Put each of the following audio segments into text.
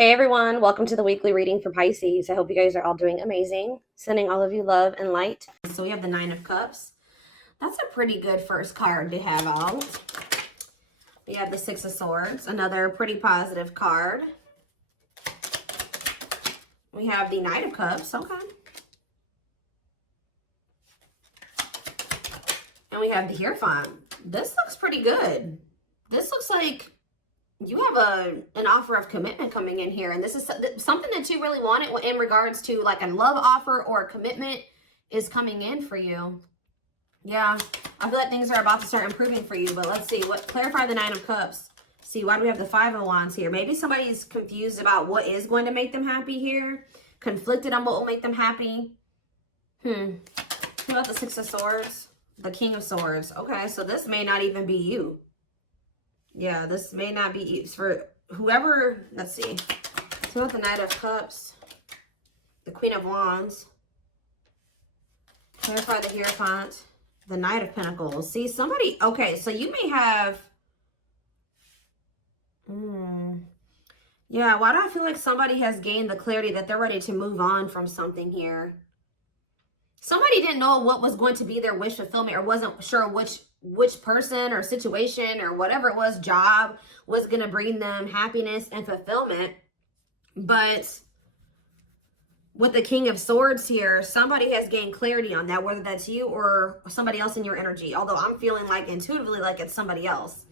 Hey everyone, welcome to the weekly reading for Pisces. I hope you guys are all doing amazing. Sending all of you love and light. So we have the Nine of Cups. That's a pretty good first card to have out. We have the Six of Swords, another pretty positive card. We have the Knight of Cups, okay. And we have the Hierophant. This looks pretty good. This looks like you have an offer of commitment coming in here, and this is something that you really wanted in regards to like a love offer or a commitment is coming in for you. Yeah, I feel like things are about to start improving for you, but let's see. Clarify the Nine of Cups. See, why do we have the Five of Wands here? Maybe somebody's confused about what is going to make them happy here, conflicted on what will make them happy. What about the Six of Swords? The King of Swords. Okay, so this may not even be you. Yeah, this may not be you. For whoever, let's see. So about the Knight of Cups, the Queen of Wands, clarify the Hierophant, the Knight of Pentacles. See, somebody, okay, so you may have, yeah, why do I feel like somebody has gained the clarity that they're ready to move on from something here? Somebody didn't know what was going to be their wish fulfillment, or wasn't sure which person or situation or whatever it was, job, was going to bring them happiness and fulfillment. But with the King of Swords here, somebody has gained clarity on that, whether that's you or somebody else in your energy. Although I'm feeling like intuitively like it's somebody else.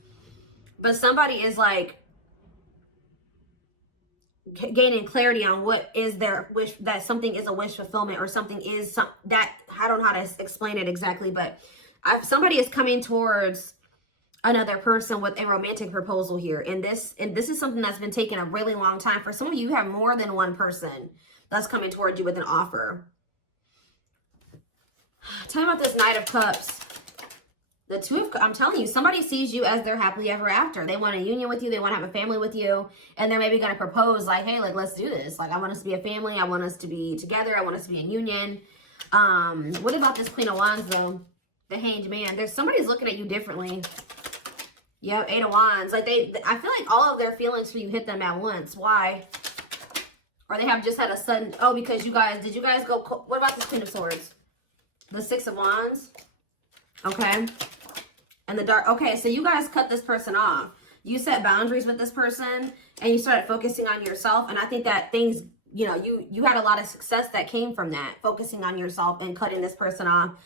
But somebody is like gaining clarity on what is their wish, that something is a wish fulfillment, or something is that, I don't know how to explain it exactly, but somebody is coming towards another person with a romantic proposal here. And this is something that's been taking a really long time. For some of you, you have more than one person that's coming towards you with an offer. Tell me about this Knight of Cups. The Two of, I'm telling you, somebody sees you as their happily ever after. They want a union with you. They want to have a family with you. And they're maybe going to propose like, hey, like, let's do this. Like, I want us to be a family. I want us to be together. I want us to be in union. What about this Queen of Wands, though? The Hanged Man. There's somebody's looking at you differently. Yep, Eight of Wands. Like, I feel like all of their feelings for you hit them at once. Why? Or they have just had a sudden, oh, because did you guys go, what about this Queen of Swords? The Six of Wands. Okay. And the Dark, okay, so you guys cut this person off. You set boundaries with this person, and you started focusing on yourself. And I think that things, you know, you had a lot of success that came from that, focusing on yourself and cutting this person off.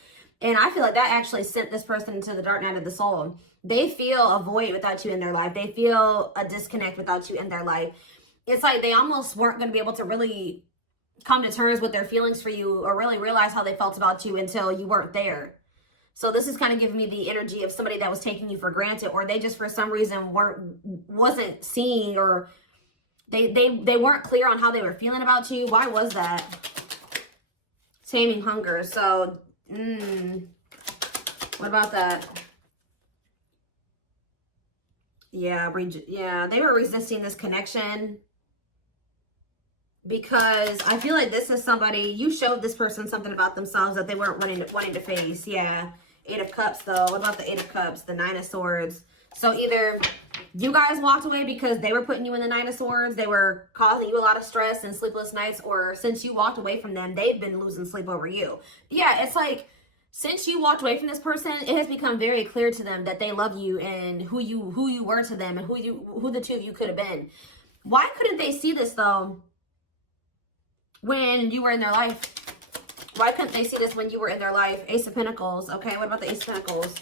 And I feel like that actually sent this person into the dark night of the soul. They feel a void without you in their life. They feel a disconnect without you in their life. It's like they almost weren't going to be able to really come to terms with their feelings for you, or really realize how they felt about you until you weren't there. So this is kind of giving me the energy of somebody that was taking you for granted, or they just for some reason wasn't seeing, or they weren't clear on how they were feeling about you. Why was that? Taming hunger. So, what about that? Yeah, they were resisting this connection because I feel like this is somebody, you showed this person something about themselves that they weren't wanting to face. Yeah. Eight of Cups, though. What about the Eight of Cups? The Nine of Swords. So either you guys walked away because they were putting you in the Nine of Swords, they were causing you a lot of stress and sleepless nights, or since you walked away from them, they've been losing sleep over you. Yeah, it's like, since you walked away from this person, it has become very clear to them that they love you and who you were to them, and who the two of you could have been. Why couldn't they see this, though, when you were in their life? Why couldn't they see this when you were in their life? Ace of Pentacles. Okay, what about the Ace of Pentacles?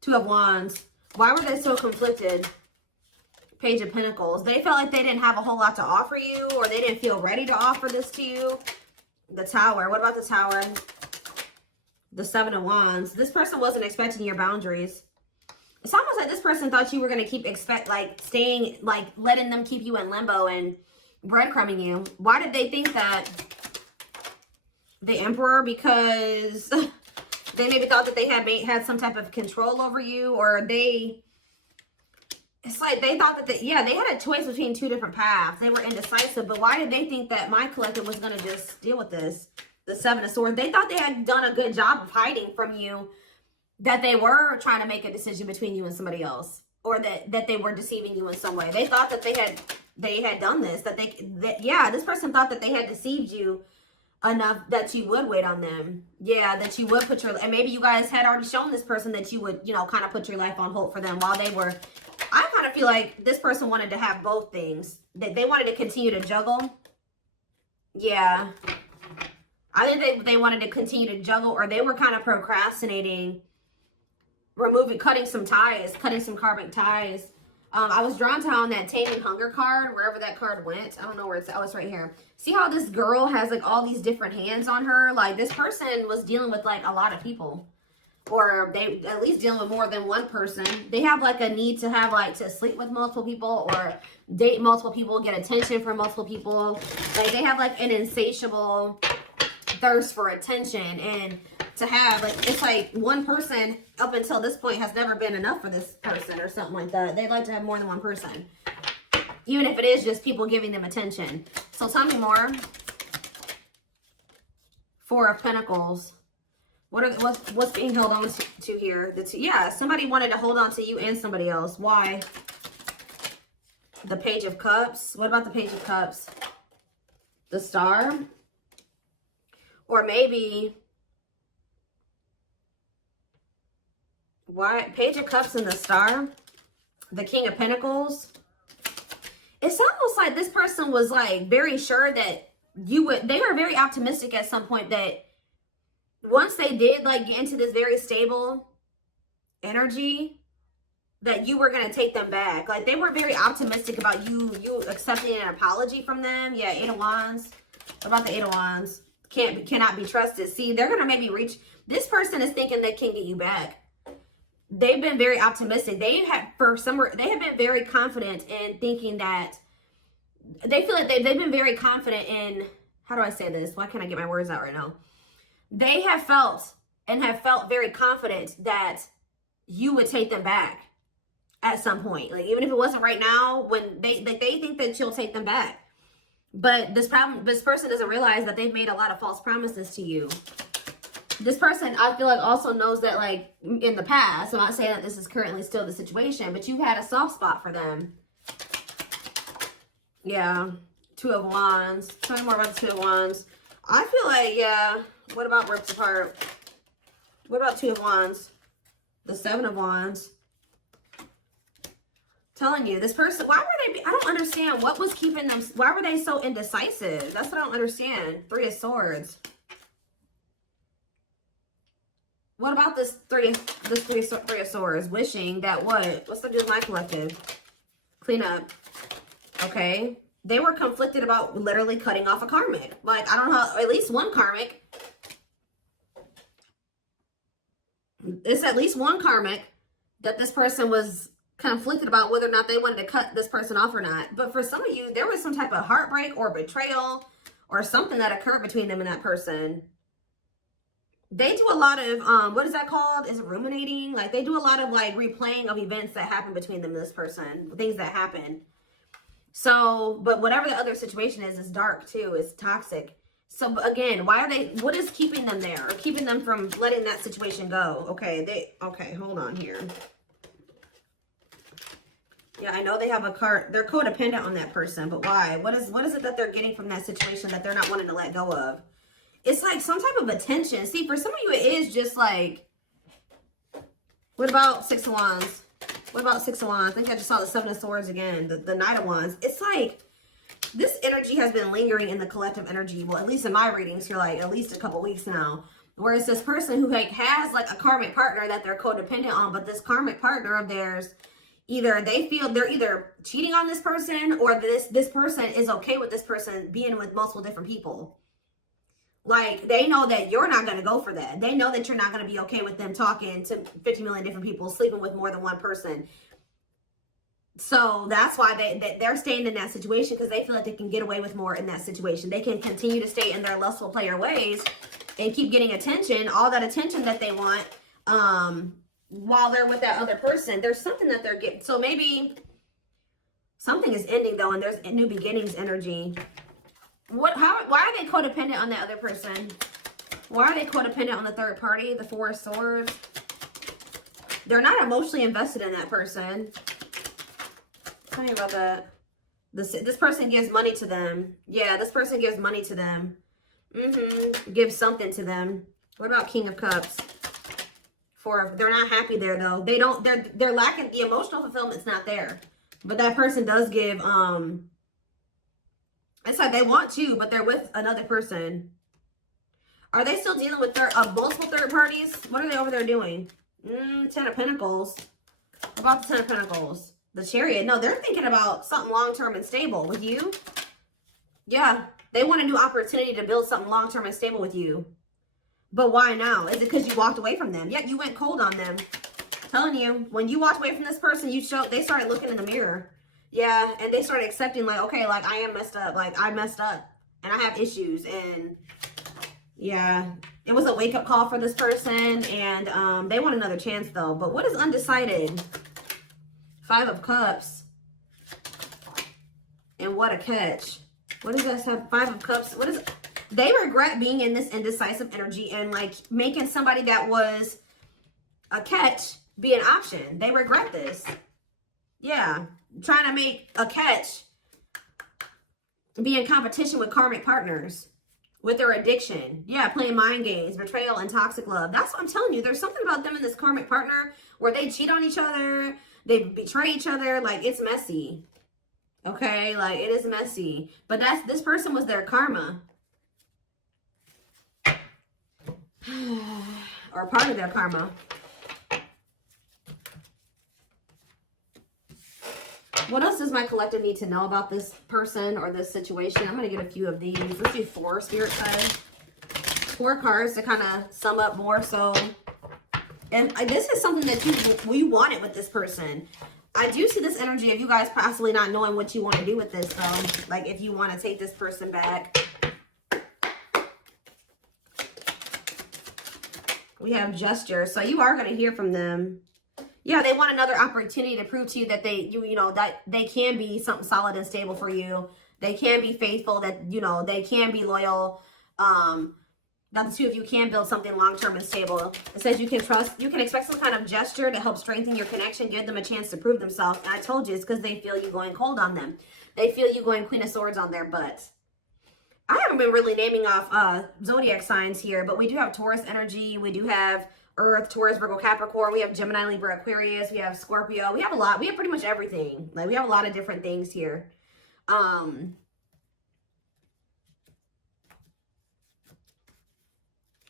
Two of Wands. Why were they so conflicted? Page of Pentacles. They felt like they didn't have a whole lot to offer you, or they didn't feel ready to offer this to you. The Tower. What about the Tower? The Seven of Wands. This person wasn't expecting your boundaries. It's almost like this person thought you were going to keep staying, like letting them keep you in limbo and breadcrumbing you. Why did they think that? The Emperor, because they maybe thought that they had some type of control over you, or it's like they thought that they had a choice between two different paths. They were indecisive, but why did they think that my collective was going to just deal with this? The Seven of Swords. They thought they had done a good job of hiding from you that they were trying to make a decision between you and somebody else, or that they were deceiving you in some way. They thought that they had done this, yeah, this person thought that they had deceived you enough that you would wait on them. Yeah, that you would put your, and maybe you guys had already shown this person that you would, you know, kind of put your life on hold for them while they were, I kind of feel like this person wanted to have both things. They wanted to continue to juggle. Yeah. I think they wanted to continue to juggle, or they were kind of procrastinating, cutting some ties, cutting some karmic ties. I was drawn to on that Taming Hunger card, wherever that card went. I don't know where it's, oh, it's right here. See how this girl has like all these different hands on her? Like this person was dealing with like a lot of people, or they at least dealing with more than one person. They have like a need to have like to sleep with multiple people or date multiple people, get attention from multiple people. Like they have like an insatiable thirst for attention, and to have like, it's like one person up until this point has never been enough for this person or something like that. They'd like to have more than one person, even if it is just people giving them attention. So tell me more. Four of Pentacles. What's being held on to here? Yeah, somebody wanted to hold on to you and somebody else. Why? The Page of Cups. What about the Page of Cups? The Star. Or maybe, why? Page of Cups and the Star. The King of Pentacles. It's almost like this person was like very sure that you would, they were very optimistic at some point that once they did like get into this very stable energy, that you were going to take them back. Like they were very optimistic about you accepting an apology from them. Yeah, Eight of Wands. What about the Eight of Wands? Cannot be trusted. See, they're going to maybe reach, this person is thinking they can get you back. They've been very optimistic. They have been very confident in thinking that, they feel like they've been very confident in, how do I say this? Why can't I get my words out right now? They have felt very confident that you would take them back at some point. Like even if it wasn't right now, when they think that you'll take them back. But this person doesn't realize that they've made a lot of false promises to you. This person, I feel like, also knows that, like, in the past, I'm not saying that this is currently still the situation, but you've had a soft spot for them. Yeah. Two of Wands. Tell me more about the Two of Wands. I feel like, yeah. What about ripped apart? What about Two of Wands? The Seven of Wands. Telling you, this person, why were they, I don't understand what was keeping them, why were they so indecisive? That's what I don't understand. Three of Swords. What about this three of Swords? Wishing that what? What's the deal with my collective? Clean up. Okay. They were conflicted about literally cutting off a karmic. Like, I don't know, at least one karmic. It's at least one karmic that this person was conflicted about whether or not they wanted to cut this person off or not. But for some of you, there was some type of heartbreak or betrayal or something that occurred between them and that person. They do a lot of, what is that called? Is it ruminating? Like, they do a lot of, like, replaying of events that happen between them and this person. Things that happen. So, but whatever the other situation is dark, too. It's toxic. So, again, why are they, what is keeping them there? Or keeping them from letting that situation go? Okay, okay, hold on here. Yeah, I know they have a card. They're codependent on that person, but why? What is it that they're getting from that situation that they're not wanting to let go of? It's like some type of attention. See, for some of you, it is just like, what about Six of Wands? What about Six of Wands? I think I just saw the Seven of Swords again, the Knight of Wands. It's like, this energy has been lingering in the collective energy. Well, at least in my readings for like at least a couple weeks now. Whereas this person who like has like a karmic partner that they're codependent on, but this karmic partner of theirs, either they feel they're either cheating on this person or this person is okay with this person being with multiple different people. Like, they know that you're not going to go for that. They know that you're not going to be okay with them talking to 50 million different people, sleeping with more than one person. So that's why they're staying in that situation, because they feel like they can get away with more in that situation. They can continue to stay in their lustful player ways and keep getting attention, all that attention that they want, while they're with that other person. There's something that they're getting. So maybe something is ending, though, and there's a new beginnings energy. Why are they codependent on that other person? Why are they codependent on the third party, the Four of Swords? They're not emotionally invested in that person. Tell me about that. This person gives money to them. Yeah, this person gives money to them. Gives something to them. What about King of Cups? They're not happy there though. They're lacking the emotional fulfillment's not there. But that person does give it's like they want to, but they're with another person. Are they still dealing with multiple third parties? What are they over there doing? 10 of Pentacles. What about the 10 of Pentacles? The Chariot. No, they're thinking about something long-term and stable with you. Yeah, they want a new opportunity to build something long-term and stable with you. But why now? Is it because you walked away from them? Yeah, you went cold on them. I'm telling you, when you walked away from this person, they started looking in the mirror. Yeah, and they started accepting like, okay, like I am messed up. Like I messed up and I have issues. And yeah, it was a wake-up call for this person. And they want another chance though. But what is undecided? 5 of Cups. And what a catch. What does that have? 5 of Cups. What is... They regret being in this indecisive energy and like making somebody that was a catch be an option. They regret this. Yeah. Trying to make a catch be in competition with karmic partners. With their addiction. Yeah, playing mind games, betrayal, and toxic love. That's what I'm telling you. There's something about them and this karmic partner where they cheat on each other. They betray each other. Like, it's messy. Okay? Like, it is messy. But this person was their karma. Or part of their karma. What else does my collective need to know about this person or this situation? I'm going to get a few of these. Let's do 4 spirit guides. 4 cards to kind of sum up more so. And this is something that you wanted with this person. I do see this energy of you guys possibly not knowing what you want to do with this though. Like if you want to take this person back. We have gesture. So you are going to hear from them. Yeah, they want another opportunity to prove to you that that they can be something solid and stable for you. They can be faithful, that, they can be loyal. That the two of you can build something long-term and stable. It says you can expect some kind of gesture to help strengthen your connection, give them a chance to prove themselves. And I told you, it's because they feel you going cold on them. They feel you going Queen of Swords on their butt. I haven't been really naming off zodiac signs here, but we do have Taurus energy. We do have Earth, Taurus, Virgo, Capricorn. We have Gemini, Libra, Aquarius. We have Scorpio. We have a lot. We have pretty much everything. Like, we have a lot of different things here.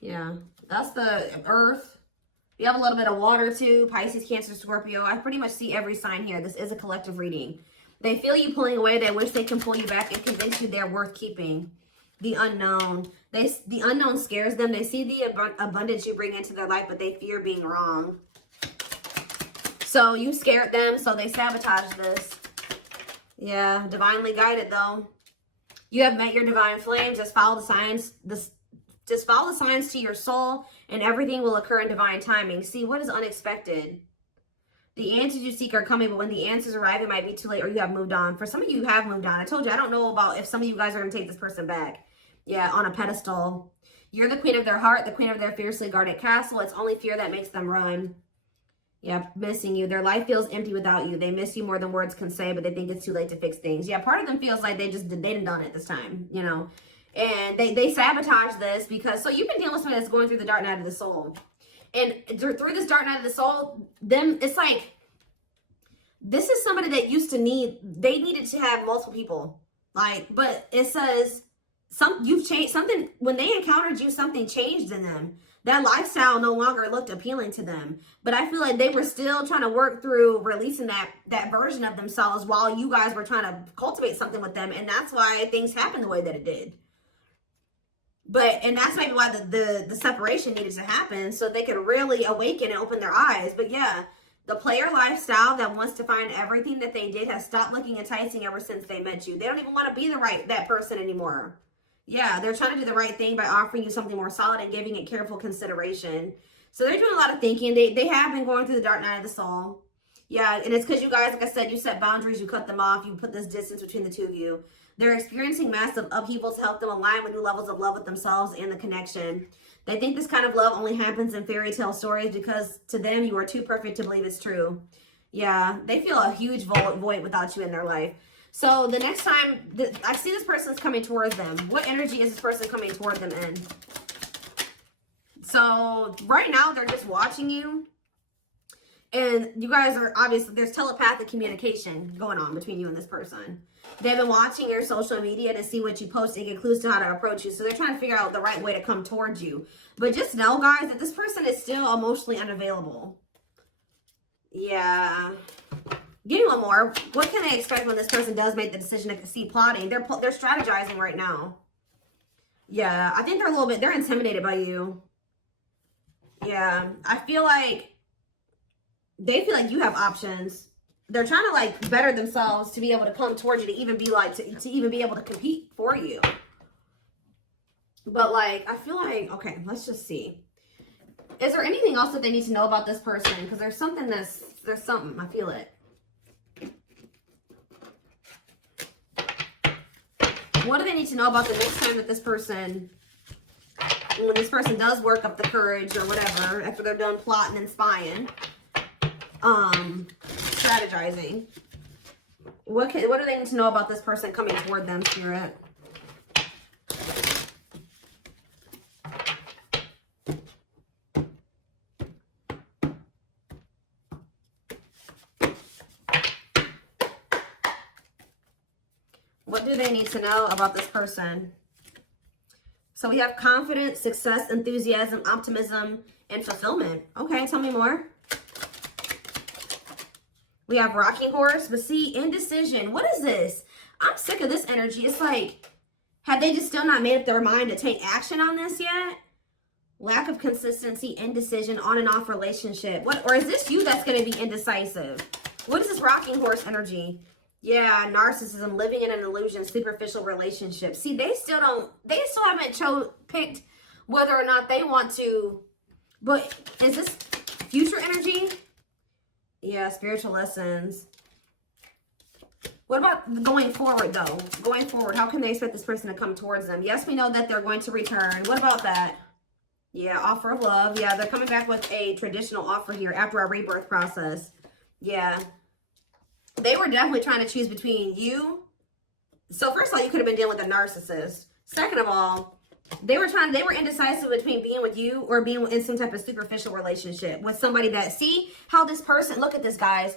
Yeah, that's the Earth. We have a little bit of water too. Pisces, Cancer, Scorpio. I pretty much see every sign here. This is a collective reading. They feel you pulling away. They wish they can pull you back and convince you they're worth keeping. The unknown. The unknown scares them. They see the abundance you bring into their life, but they fear being wrong. So you scared them, so they sabotage this. Yeah, divinely guided though. You have met your divine flame. Just follow the signs. Just follow the signs to your soul, and everything will occur in divine timing. See, what is unexpected? The answers you seek are coming, but when the answers arrive, it might be too late or you have moved on. For some of you, you have moved on. I told you, I don't know about if some of you guys are going to take this person back. Yeah, on a pedestal. You're the queen of their heart, the queen of their fiercely guarded castle. It's only fear that makes them run. Yeah, missing you. Their life feels empty without you. They miss you more than words can say, but they think it's too late to fix things. Yeah, part of them feels like they didn't done it this time, And they sabotage this because, so you've been dealing with somebody that's going through the dark night of the soul. And through this dark night of the soul, it's like, this is somebody that they needed to have multiple people. Like, but it says, you've changed something. When they encountered you, something changed in them. That lifestyle no longer looked appealing to them. But I feel like they were still trying to work through releasing that version of themselves while you guys were trying to cultivate something with them. And that's why things happened the way that it did. And that's maybe why the separation needed to happen, so they could really awaken and open their eyes. But yeah, the player lifestyle that wants to find everything that they did has stopped looking enticing ever since they met you. They don't even want to be that person anymore. Yeah, they're trying to do the right thing by offering you something more solid and giving it careful consideration. So they're doing a lot of thinking. They have been going through the dark night of the soul. Yeah, and it's because you guys, like I said, you set boundaries, you cut them off, you put this distance between the two of you. They're experiencing massive upheaval to help them align with new levels of love with themselves and the connection. They think this kind of love only happens in fairy tale stories because to them, you are too perfect to believe it's true. Yeah, they feel a huge void without you in their life. So the next time I see this person's coming towards them, what energy is this person coming toward them in? So right now they're just watching you. And you guys are obviously, there's telepathic communication going on between you and this person. They've been watching your social media to see what you post and get clues to how to approach you. So they're trying to figure out the right way to come towards you. But just know, guys, that this person is still emotionally unavailable. Yeah. Give me one more. What can I expect when this person does make the decision to see plotting? They're strategizing right now. Yeah, I think they're intimidated by you. Yeah, I feel like they feel like you have options. They're trying to like better themselves to be able to come towards you, to even be like, to even be able to compete for you. But like, I feel like, okay, let's just see. Is there anything else that they need to know about this person? Because there's something, I feel it. What do they need to know about the next time that this person, when this person does work up the courage or whatever, after they're done plotting and spying, strategizing? What do they need to know about this person coming toward them, Spirit? What do they need to know about this person? So we have confidence, success, enthusiasm, optimism, and fulfillment. Okay, tell me more. We have rocking horse, but see, indecision. What is this? I'm sick of this energy. It's like, have they just still not made up their mind to take action on this yet? Lack of consistency, indecision, on and off relationship. Or is this you that's going to be indecisive? What is this rocking horse energy? Yeah, narcissism, living in an illusion, superficial relationship. See, they still haven't picked whether or not they want to. But is this future energy? Yeah, spiritual lessons. What about going forward, though? Going forward, how can they expect this person to come towards them? Yes, we know that they're going to return. What about that? Yeah, offer of love. Yeah, they're coming back with a traditional offer here after our rebirth process. Yeah. They were definitely trying to choose between you. So first of all, you could have been dealing with a narcissist. Second of all, they were indecisive between being with you or being in some type of superficial relationship with somebody that, see how this person, look at this, guys.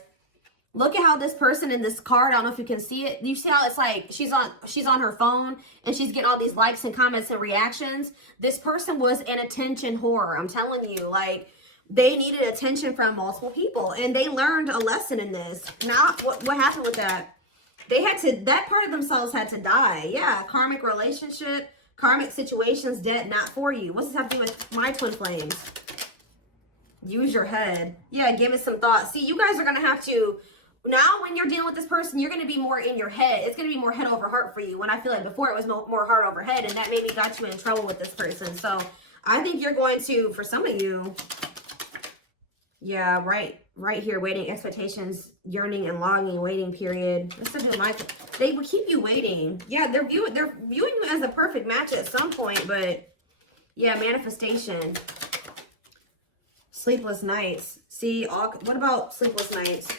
Look at how this person in this card, I don't know if you can see it. You see how it's like she's on her phone and she's getting all these likes and comments and reactions. This person was an attention whore. I'm telling you, like, they needed attention from multiple people, and they learned a lesson in this. Now, what happened with that? That part of themselves had to die. Yeah, karmic relationship, karmic situations, dead, not for you. What's this have to do with my twin flames? Use your head. Yeah, give it some thought. See, you guys are going to have to, now when you're dealing with this person, you're going to be more in your head. It's going to be more head over heart for you. When I feel like before it was more heart over head, and that maybe got you in trouble with this person. So I think you're going to, for some of you, yeah, right here, waiting, expectations, yearning and longing, waiting period. Let's do they will keep you waiting. Yeah, they're viewing you as a perfect match at some point, but yeah, manifestation. Sleepless nights. See, what about sleepless nights?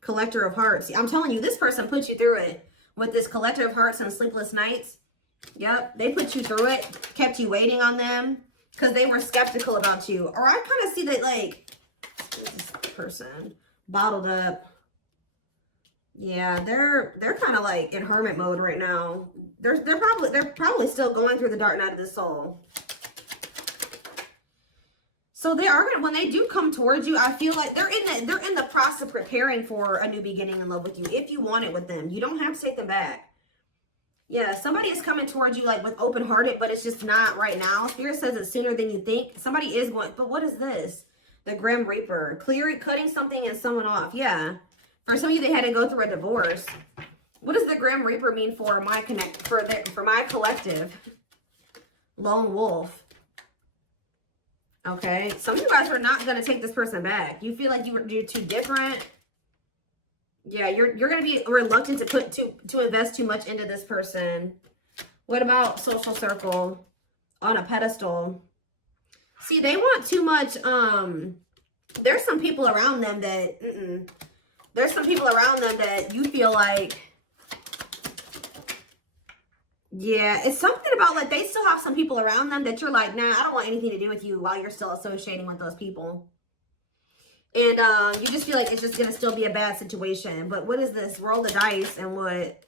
Collector of hearts. See, I'm telling you, this person put you through it with this collector of hearts and sleepless nights. Yep, they put you through it, kept you waiting on them because they were skeptical about you. Or I kind of see that, like, this person bottled up. Yeah, they're kind of like in hermit mode right now. They're probably still going through the dark night of the soul. So they are gonna, when they do come towards you, I feel like they're in the process of preparing for a new beginning in love with you. If you want it with them, you don't have to take them back. Yeah, somebody is coming towards you like with open hearted, but it's just not right now. Spirit says it's sooner than you think. Somebody is going, but what is this? The Grim Reaper, cutting something and someone off. Yeah, for some of you, they had to go through a divorce. What does the Grim Reaper mean for my for my collective? Lone Wolf. Okay, some of you guys are not going to take this person back. You feel like you're too different. Yeah, you're going to be reluctant to invest too much into this person. What about social circle? On a pedestal. See, they want too much. There's some people around them that There's some people around them that you feel like, yeah, it's something about like they still have some people around them that you're like, nah, I don't want anything to do with you while you're still associating with those people. And you just feel like it's just going to still be a bad situation. But what is this? Roll the dice and what?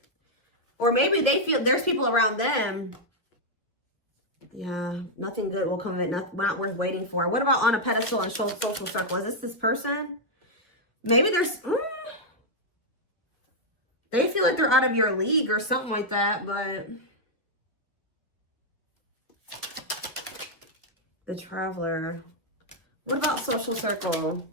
Or maybe they feel there's people around them. Yeah, nothing good will come of it. Not worth waiting for. What about on a pedestal and social circle? Is this person? Maybe there's... they feel like they're out of your league or something like that, but... The Traveler. What about social circle?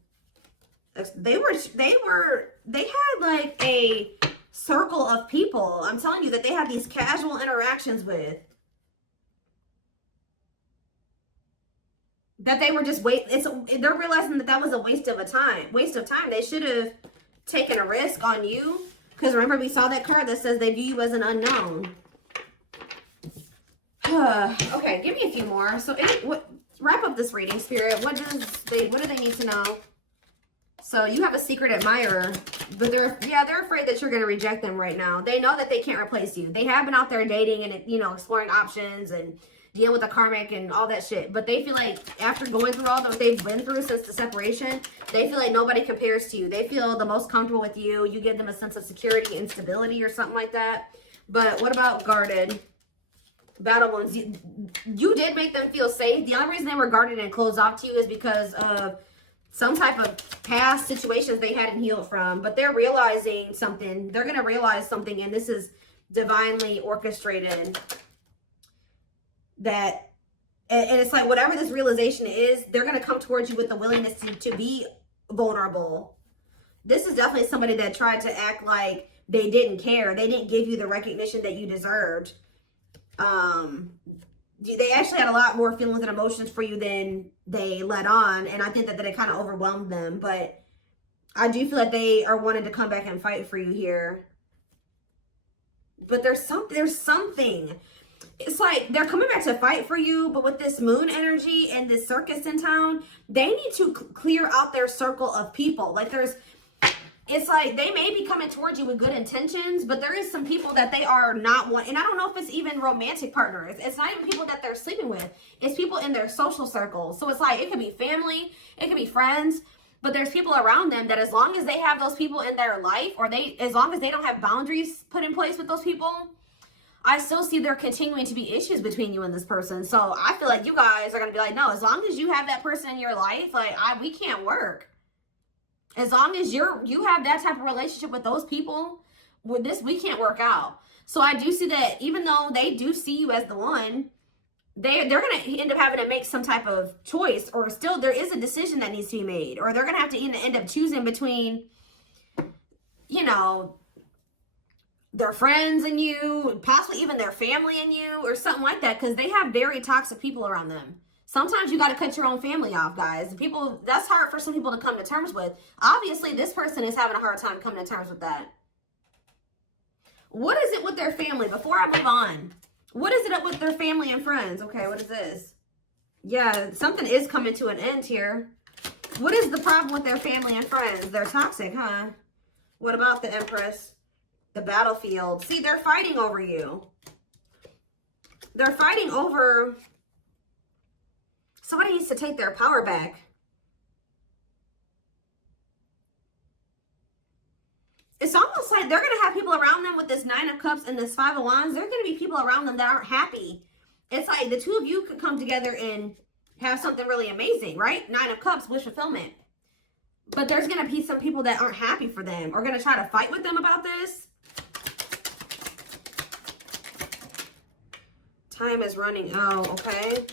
They had like a circle of people. I'm telling you that they had these casual interactions with. That they were just they're realizing that that was a waste of time. They should have taken a risk on you. Because remember, we saw that card that says they view you as an unknown. Okay, give me a few more. So wrap up this reading, Spirit. What do they need to know? So you have a secret admirer, but they're afraid that you're going to reject them right now. They know that they can't replace you. They have been out there dating and, you know, exploring options and dealing with the karmic and all that shit. But they feel like after going through all that they've been through since the separation, they feel like nobody compares to you. They feel the most comfortable with you. You give them a sense of security and stability or something like that. But what about guarded? Battle wounds. You did make them feel safe. The only reason they were guarded and closed off to you is because of some type of past situations they hadn't healed from. But they're realizing something. They're going to realize something, and this is divinely orchestrated. And it's like whatever this realization is, they're going to come towards you with the willingness to be vulnerable. This is definitely somebody that tried to act like they didn't care. They didn't give you the recognition that you deserved. They actually had a lot more feelings and emotions for you than they let on, and I think that it kind of overwhelmed them. But I do feel like they are wanting to come back and fight for you here. But there's something. It's like they're coming back to fight for you, but with this moon energy and this circus in town, they need to clear out their circle of people. Like it's like they may be coming towards you with good intentions, but there is some people that they are not want. And I don't know if it's even romantic partners. It's not even people that they're sleeping with. It's people in their social circles. So it's like, it could be family, it could be friends, but there's people around them that as long as they have those people in their life, or as long as they don't have boundaries put in place with those people, I still see there continuing to be issues between you and this person. So I feel like you guys are going to be like, no, as long as you have that person in your life, like we can't work. As long as you have that type of relationship with those people, with this, we can't work out. So I do see that even though they do see you as the one, they're going to end up having to make some type of choice, or still there is a decision that needs to be made, or they're going to have to end up choosing between, you know, their friends and you, possibly even their family and you, or something like that, because they have very toxic people around them. Sometimes you got to cut your own family off, guys. That's hard for some people to come to terms with. Obviously, this person is having a hard time coming to terms with that. What is it with their family? Before I move on, what is it up with their family and friends? Okay, what is this? Yeah, something is coming to an end here. What is the problem with their family and friends? They're toxic, huh? What about the Empress? The battlefield. See, they're fighting over you. They're fighting over... Somebody needs to take their power back. It's almost like they're going to have people around them with this 9 of Cups and this 5 of Wands. There are going to be people around them that aren't happy. It's like the two of you could come together and have something really amazing, right? 9 of Cups, wish fulfillment. But there's going to be some people that aren't happy for them, or going to try to fight with them about this. Time is running out, okay?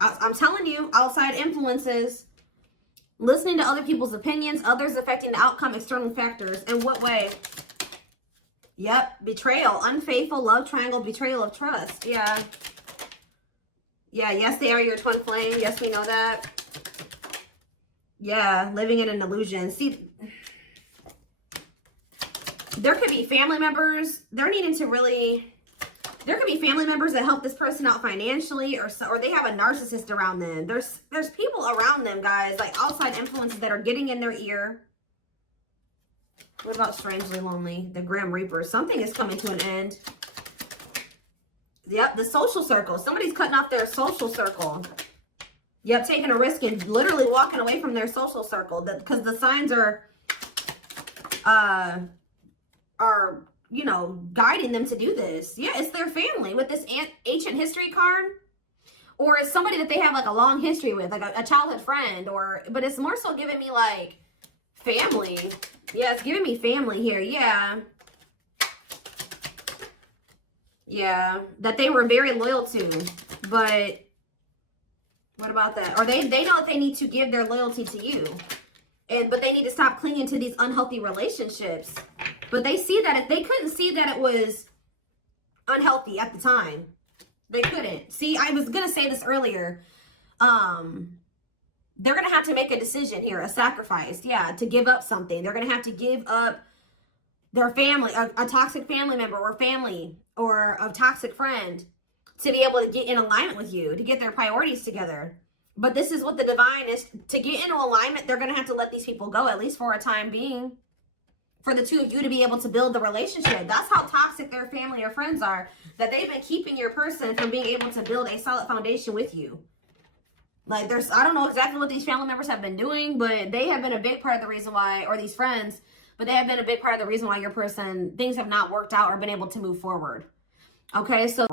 I'm telling you, outside influences, listening to other people's opinions, others affecting the outcome, external factors. In what way? Yep, betrayal, unfaithful, love triangle, betrayal of trust. Yeah. Yeah, yes, they are your twin flame. Yes, we know that. Yeah, living in an illusion. See, there could be family members. They're needing to really... There could be family members that help this person out financially, or they have a narcissist around them. There's people around them, guys, like outside influences that are getting in their ear. What about strangely lonely? The Grim Reaper. Something is coming to an end. Yep, the social circle. Somebody's cutting off their social circle. Yep, taking a risk and literally walking away from their social circle. Because the signs are, you know, guiding them to do this. Yeah, it's their family with this ancient history card. Or it's somebody that they have like a long history with, like a childhood friend. But it's more so giving me like family. Yeah, it's giving me family here. Yeah. Yeah, that they were very loyal to. But what about that? Or they know that they need to give their loyalty to you. But they need to stop clinging to these unhealthy relationships. But they see that they couldn't see that it was unhealthy at the time. They couldn't. See, I was going to say this earlier. They're going to have to make a decision here, a sacrifice. Yeah, to give up something. They're going to have to give up their family, a toxic family member or family or a toxic friend to be able to get in alignment with you, to get their priorities together. But this is what the divine is. To get into alignment, they're going to have to let these people go, at least for a time being, for the two of you to be able to build the relationship. That's how toxic their family or friends are, that they've been keeping your person from being able to build a solid foundation with you. Like, I don't know exactly what these family members have been doing, but they have been a big part of the reason why, or these friends, but they have been a big part of the reason why your person, things have not worked out or been able to move forward. Okay, so